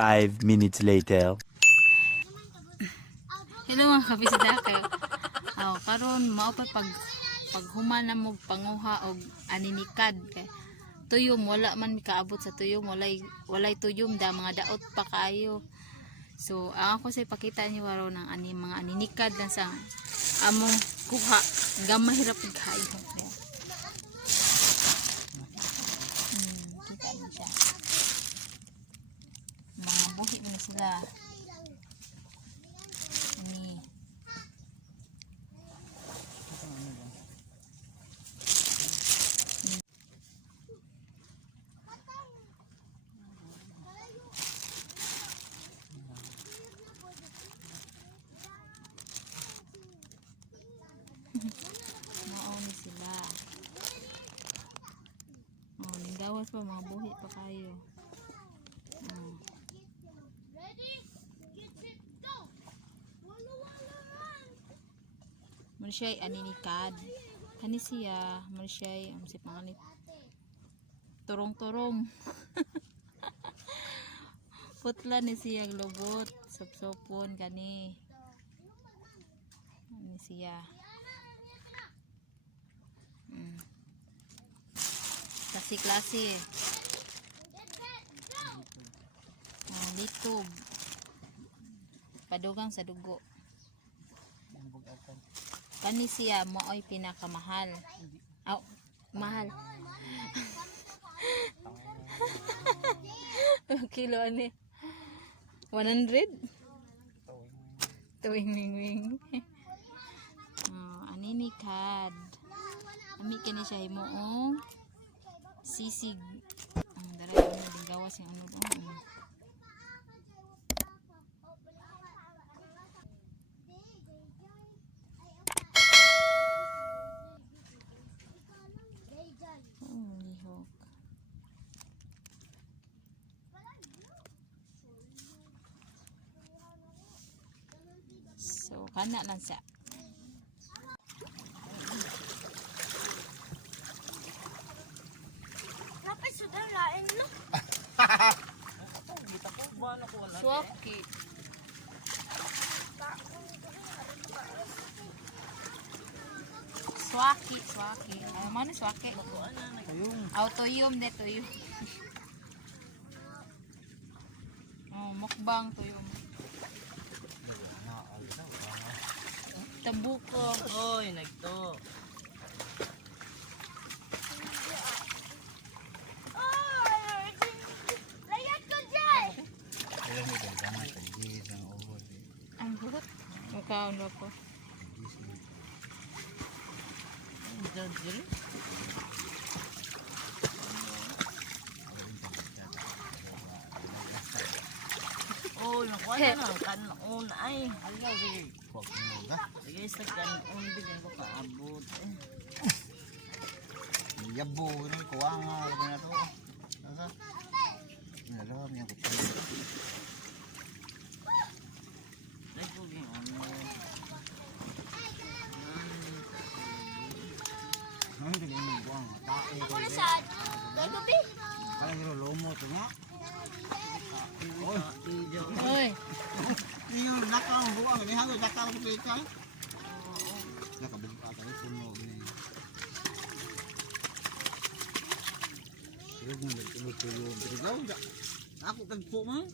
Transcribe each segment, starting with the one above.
5 minutes later. Hello mga kabisda kayo. Karon mao pa pag humana mo panguha og aninikad kay tuyom wala man mikaabot sa tuyom walay tuyom da mga daot pa kaayo. So ako say pakita niyo waro ng mga aninikad lang sa among kuha gamay ra pud kaayo. Kita mo siya. Mga buhi man sila. Mauni sila. Ninggawas pa mga buhi pa kayo. Marshay aninikad. Kani siya, marshay si pangalit. Turong-turong. Putla ni siya lubot, sopsopon kani. Ani siya. Klase-klase. Litob. Padugang sa dugo. Kani siya mo'y pinakamahal. Mahal. Kilo ani. 100? Tuwing wing. Aninikad. Ami kini siya himoong sisig. Dara mo din gawas yung ano doon. Lihok. So kana lang siya. Swaki. Swaki. Mana swaki? Tuyom ne tuyom. Mukbang tuyom. Tambuko. Oy, nagto. Ang buhot. Mukhaon na po. Oh, nakuha na lang. Kanon ay. Halaw, sige. Sige, sa kanon. Bigyan ko kaabot. Yabo, ini kuha nga. Laban na ito. Nasa? Nalawan niya ko. Nagpuging ano. Ang galing mo buwang. Tae ko. Ano saan? Gagabi? Kaya nyo lomo ito nga. Oy. Ini nakang buwang. Ini hanggang nakang pika. Nakabuka ka rin. Puno. Huwag mo nagtuloy-tuloy. Birigaw. Ako tagpo mo.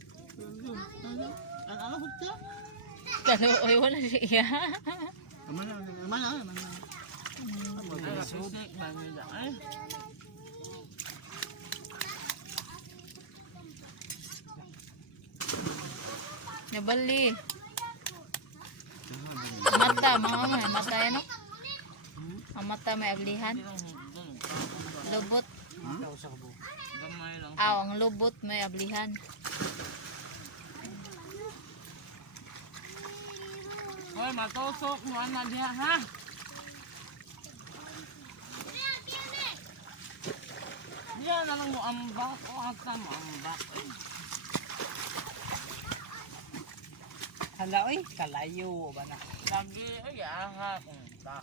Ano ko siya? Kalo oy wala siya. Amana. Susik, bangun dah. Nabali. Mata yan o. Ang mata may aglihan. Lubot. Gamay lang. Ang lubot may ablihan. Hoy, matosok mo ana diha ha. Diya na lang mo ambak o asa mo ambak. Hala oy, kalayo ba na? Lagi ay aha. Ta.